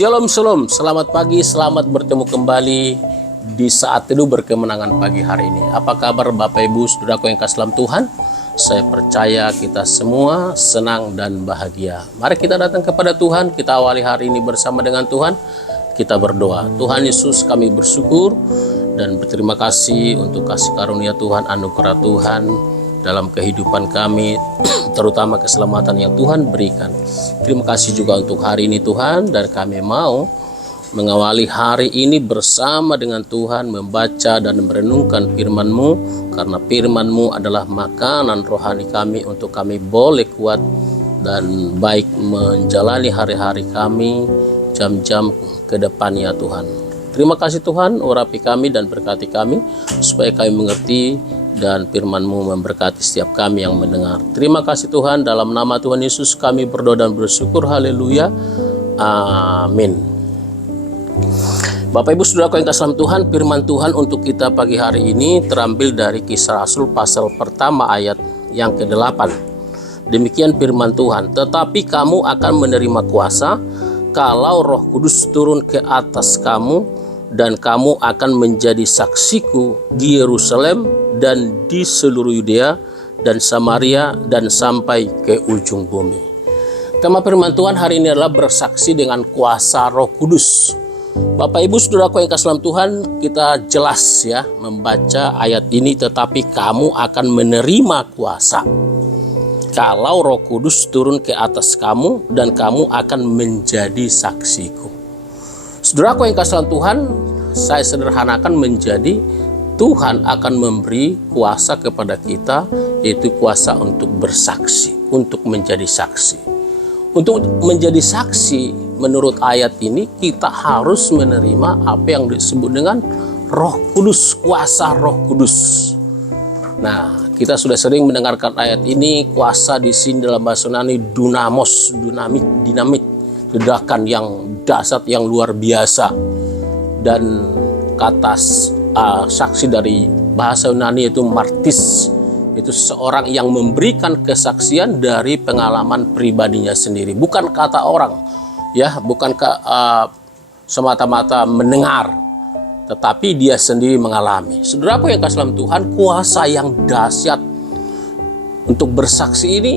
Shalom, shalom, selamat pagi, selamat bertemu kembali di saat teduh berkemenangan pagi hari ini. Apa kabar Bapak Ibu, saudaraku yang kasih dalam Tuhan? Saya percaya kita semua senang dan bahagia. Mari kita datang kepada Tuhan, kita awali hari ini bersama dengan Tuhan. Kita berdoa. Tuhan Yesus, kami bersyukur dan berterima kasih untuk kasih karunia Tuhan, anugerah Tuhan dalam kehidupan kami, terutama keselamatan yang Tuhan berikan. Terima kasih juga untuk hari ini Tuhan, dan kami mau mengawali hari ini bersama dengan Tuhan, membaca dan merenungkan firman-Mu, karena firman-Mu adalah makanan rohani kami untuk kami boleh kuat dan baik menjalani hari-hari kami, jam-jam ke depan ya Tuhan. Terima kasih Tuhan, urapi kami dan berkati kami, supaya kami mengerti dan firman-Mu memberkati setiap kami yang mendengar. Terima kasih Tuhan, dalam nama Tuhan Yesus kami berdoa dan bersyukur. Haleluya. Amin. Bapak Ibu saudaraku yang kasih dalam Tuhan, firman Tuhan untuk kita pagi hari ini terambil dari Kisah Rasul pasal pertama ayat yang ke-8. Demikian firman Tuhan, tetapi kamu akan menerima kuasa kalau Roh Kudus turun ke atas kamu, dan kamu akan menjadi saksiku di Yerusalem dan di seluruh Yudea dan Samaria dan sampai ke ujung bumi. Tema firman Tuhan hari ini adalah bersaksi dengan kuasa Roh Kudus. Bapak Ibu saudaraku yang kasih dalam Tuhan, kita jelas ya membaca ayat ini, tetapi kamu akan menerima kuasa kalau Roh Kudus turun ke atas kamu, dan kamu akan menjadi saksiku. Saudaraku yang kasih dalam Tuhan, saya sederhanakan menjadi Tuhan akan memberi kuasa kepada kita, yaitu kuasa untuk bersaksi, untuk menjadi saksi. Untuk menjadi saksi, menurut ayat ini kita harus menerima apa yang disebut dengan Roh Kudus, kuasa Roh Kudus. Nah, kita sudah sering mendengarkan ayat ini. Kuasa di sini dalam bahasa Yunani dunamos, dinamit, ledakan yang dahsyat, yang luar biasa. Dan kata saksi dari bahasa Yunani itu martis, itu seorang yang memberikan kesaksian dari pengalaman pribadinya sendiri, bukan kata orang, ya, bukan semata-mata mendengar, tetapi dia sendiri mengalami. Saudaraku yang kasih dalam Tuhan, kuasa yang dahsyat untuk bersaksi ini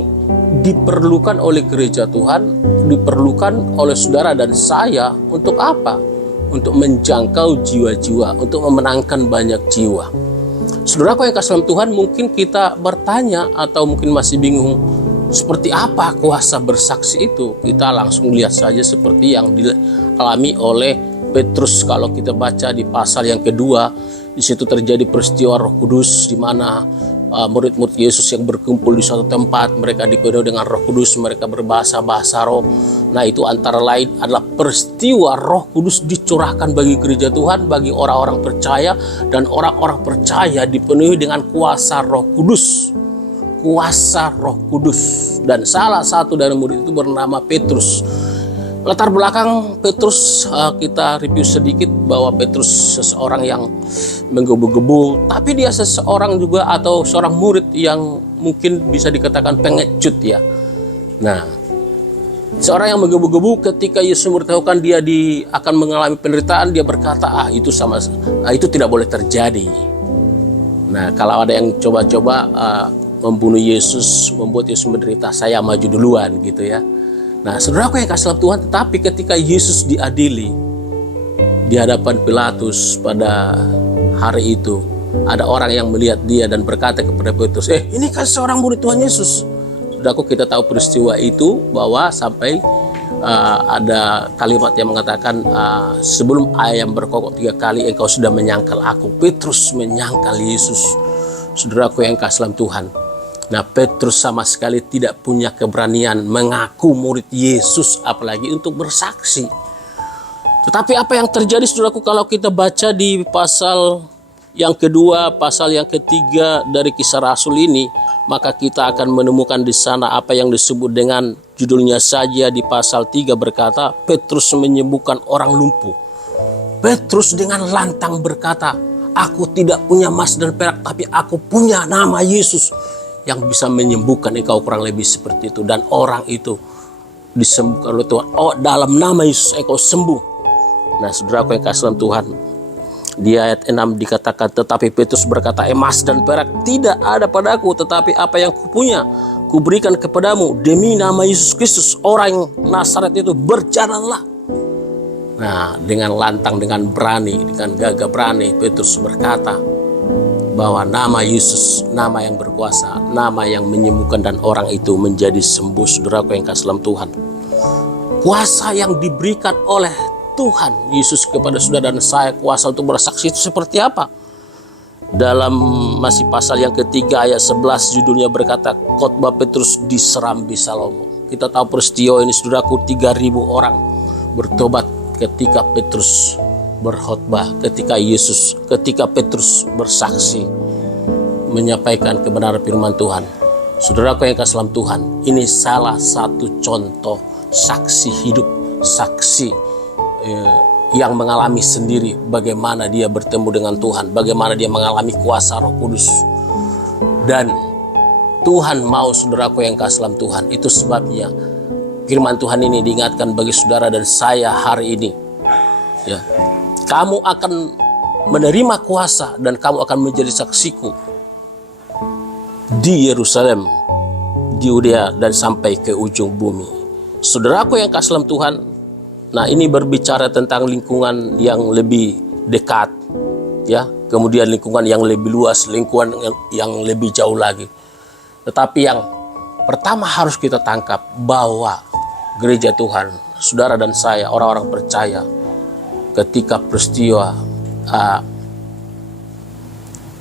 diperlukan oleh gereja Tuhan, diperlukan oleh saudara dan saya. Untuk apa? Untuk menjangkau jiwa-jiwa, untuk memenangkan banyak jiwa. Saudaraku yang kasih dalam Tuhan, mungkin kita bertanya atau mungkin masih bingung, seperti apa kuasa bersaksi itu? Kita langsung lihat saja seperti yang dialami oleh Petrus. Kalau kita baca di pasal yang kedua, di situ terjadi peristiwa Roh Kudus, di mana murid-murid Yesus yang berkumpul di suatu tempat, mereka dipenuhi dengan Roh Kudus, mereka berbahasa-bahasa roh. Nah, itu antara lain adalah peristiwa Roh Kudus dicurahkan bagi gereja Tuhan, bagi orang-orang percaya, dan orang-orang percaya dipenuhi dengan kuasa Roh Kudus. Kuasa Roh Kudus. Dan salah satu dari murid itu bernama Petrus. Latar belakang Petrus, kita review sedikit bahwa Petrus seseorang yang menggebu-gebu, tapi dia seseorang juga atau seorang murid yang mungkin bisa dikatakan pengecut ya. Nah, seorang yang menggebu-gebu ketika Yesus memberitahukan dia akan mengalami penderitaan, dia berkata, itu tidak boleh terjadi. Nah, kalau ada yang coba-coba membunuh Yesus, membuat Yesus menderita, saya maju duluan gitu ya. Nah, saudaraku yang kasih dalam Tuhan, tetapi ketika Yesus diadili di hadapan Pilatus pada hari itu, ada orang yang melihat dia dan berkata kepada Petrus, ini kan seorang murid Tuhan Yesus. Saudaraku, kita tahu peristiwa itu, bahwa sampai ada kalimat yang mengatakan, sebelum ayam berkokok 3 kali engkau sudah menyangkal aku. Petrus menyangkal Yesus. Saudaraku yang kasih dalam Tuhan, nah, Petrus sama sekali tidak punya keberanian mengaku murid Yesus, apalagi untuk bersaksi. Tetapi apa yang terjadi saudaraku kalau kita baca di pasal yang kedua, pasal yang ketiga dari Kisah Rasul ini, maka kita akan menemukan di sana apa yang disebut dengan judulnya saja di pasal 3 berkata, Petrus menyembuhkan orang lumpuh. Petrus dengan lantang berkata, aku tidak punya emas dan perak, tapi aku punya nama Yesus yang bisa menyembuhkan engkau, kurang lebih seperti itu. Dan orang itu disembuhkan oleh Tuhan. Oh, dalam nama Yesus engkau sembuh. Nah, saudaraku yang kasih dalam Tuhan, di ayat 6 dikatakan, tetapi Petrus berkata, emas dan perak tidak ada padaku, tetapi apa yang kupunya kuberikan kepadamu. Demi nama Yesus Kristus, orang Nazaret itu, berjalanlah. Nah, dengan lantang, dengan berani, dengan gagah berani, Petrus berkata bahwa nama Yesus, nama yang berkuasa, nama yang menyembuhkan, dan orang itu menjadi sembuh. Saudaraku yang kasih dalam Tuhan, kuasa yang diberikan oleh Tuhan Yesus kepada saudara dan saya, kuasa untuk bersaksi itu seperti apa? Dalam masih pasal yang ketiga ayat 11 judulnya berkata, khotbah Petrus di Serambi Salomo. Kita tahu peristiwa ini, saudaraku, 3.000 orang bertobat ketika Petrus berkhotbah, ketika Petrus bersaksi menyampaikan kebenaran firman Tuhan. Saudaraku yang kasih dalam Tuhan, ini salah satu contoh saksi hidup, saksi yang mengalami sendiri bagaimana dia bertemu dengan Tuhan, bagaimana dia mengalami kuasa Roh Kudus. Dan Tuhan mau, saudaraku yang kasih dalam Tuhan, itu sebabnya firman Tuhan ini diingatkan bagi saudara dan saya hari ini. Ya, kamu akan menerima kuasa dan kamu akan menjadi saksiku di Yerusalem, di Yudea, dan sampai ke ujung bumi. Saudaraku yang kasih dalam Tuhan, nah ini berbicara tentang lingkungan yang lebih dekat, ya, kemudian lingkungan yang lebih luas, lingkungan yang lebih jauh lagi. Tetapi yang pertama harus kita tangkap bahwa gereja Tuhan, saudara dan saya, orang-orang percaya, ketika peristiwa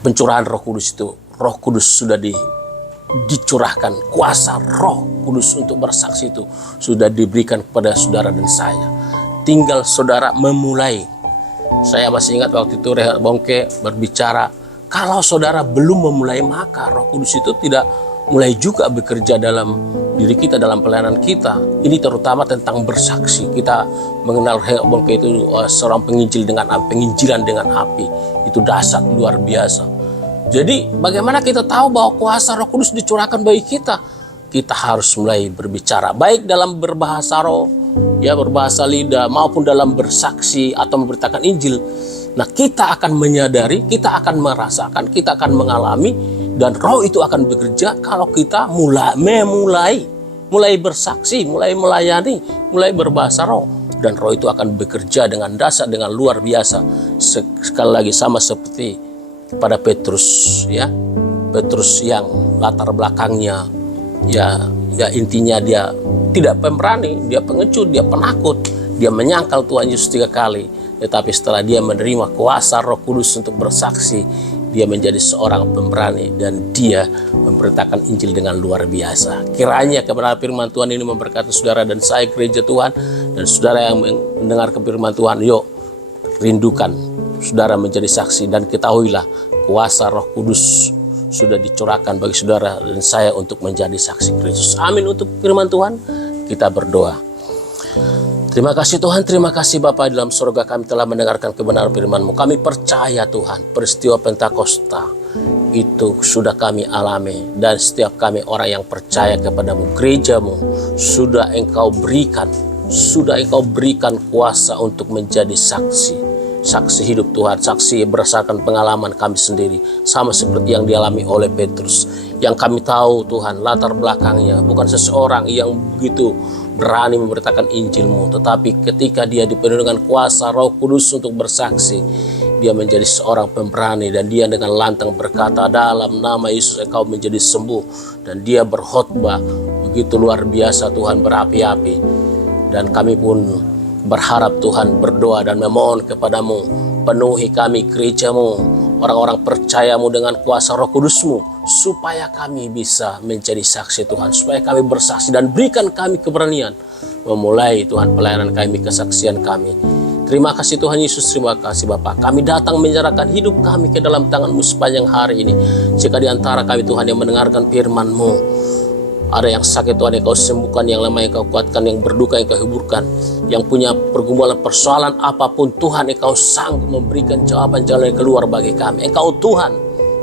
pencurahan Roh Kudus itu, Roh Kudus sudah dicurahkan, kuasa Roh Kudus untuk bersaksi itu sudah diberikan kepada saudara dan saya. Tinggal saudara memulai. Saya masih ingat waktu itu Rehat Bongke berbicara, kalau saudara belum memulai, maka Roh Kudus itu tidak mulai juga bekerja dalam diri kita, dalam pelayanan kita. Ini terutama tentang bersaksi. Kita mengenal Rehat Bongke itu seorang penginjil dengan penginjilan dengan api. Itu dahsyat, luar biasa. Jadi bagaimana kita tahu bahwa kuasa Roh Kudus dicurahkan bagi kita? Kita harus mulai berbicara, baik dalam berbahasa roh, ya, berbahasa lidah, maupun dalam bersaksi atau memberitakan Injil. Nah, kita akan menyadari, kita akan merasakan, kita akan mengalami, dan Roh itu akan bekerja kalau kita mulai bersaksi, mulai melayani, mulai berbahasa roh. Dan Roh itu akan bekerja dengan dahsyat, dengan luar biasa. Sekali lagi sama seperti pada Petrus, ya, Petrus yang latar belakangnya, ya intinya dia tidak pemberani, dia pengecut, dia penakut, dia menyangkal Tuhan Yesus 3 kali. Tetapi setelah dia menerima kuasa Roh Kudus untuk bersaksi, dia menjadi seorang pemberani dan dia memberitakan Injil dengan luar biasa. Kiranya kebenaran firman Tuhan ini memberkati saudara dan saya, gereja Tuhan, dan saudara yang mendengar firman Tuhan, yuk rindukan saudara menjadi saksi, dan ketahuilah kuasa Roh Kudus sudah dicurahkan bagi saudara dan saya untuk menjadi saksi Kristus. Amin. Untuk firman Tuhan kita berdoa. Terima kasih Tuhan, terima kasih Bapa di dalam surga, kami telah mendengarkan kebenaran firman-Mu. Kami percaya Tuhan, peristiwa Pentakosta itu sudah kami alami, dan setiap kami orang yang percaya kepada-Mu, gereja-Mu, sudah Engkau berikan kuasa untuk menjadi saksi hidup Tuhan, saksi berdasarkan pengalaman kami sendiri, sama seperti yang dialami oleh Petrus. Yang kami tahu Tuhan, latar belakangnya bukan seseorang yang begitu berani memberitakan Injil-Mu, tetapi ketika dia dipenuhi dengan kuasa Roh Kudus untuk bersaksi, dia menjadi seorang pemberani, dan dia dengan lantang berkata, dalam nama Yesus engkau menjadi sembuh. Dan dia berkhotbah begitu luar biasa Tuhan, berapi-api. Dan kami pun berharap Tuhan, berdoa dan memohon kepada-Mu, penuhi kami, gereja-Mu, orang-orang percaya-Mu dengan kuasa Roh Kudus-Mu, supaya kami bisa menjadi saksi Tuhan, supaya kami bersaksi, dan berikan kami keberanian memulai Tuhan pelayanan kami, kesaksian kami. Terima kasih Tuhan Yesus, terima kasih Bapa. Kami datang menyerahkan hidup kami ke dalam tangan-Mu sepanjang hari ini. Jika di antara kami Tuhan yang mendengarkan firman-Mu, ada yang sakit Tuhan Engkau sembuhkan, yang lemah Engkau kuatkan, yang berduka Engkau hiburkan, yang punya pergumulan persoalan apapun Tuhan Engkau sanggup memberikan jawaban jalan yang keluar bagi kami. Engkau Tuhan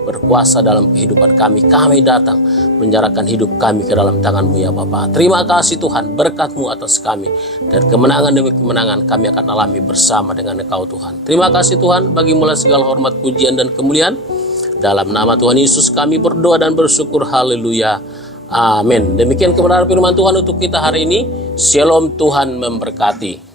berkuasa dalam kehidupan kami. Kami datang menyerahkan hidup kami ke dalam tangan-Mu ya Bapa. Terima kasih Tuhan, berkat-Mu atas kami. Dan kemenangan demi kemenangan kami akan alami bersama dengan Engkau Tuhan. Terima kasih Tuhan, bagi mulai segala hormat, pujian, dan kemuliaan. Dalam nama Tuhan Yesus kami berdoa dan bersyukur. Haleluya. Amin. Demikian kebenaran firman Tuhan untuk kita hari ini. Shalom, Tuhan memberkati.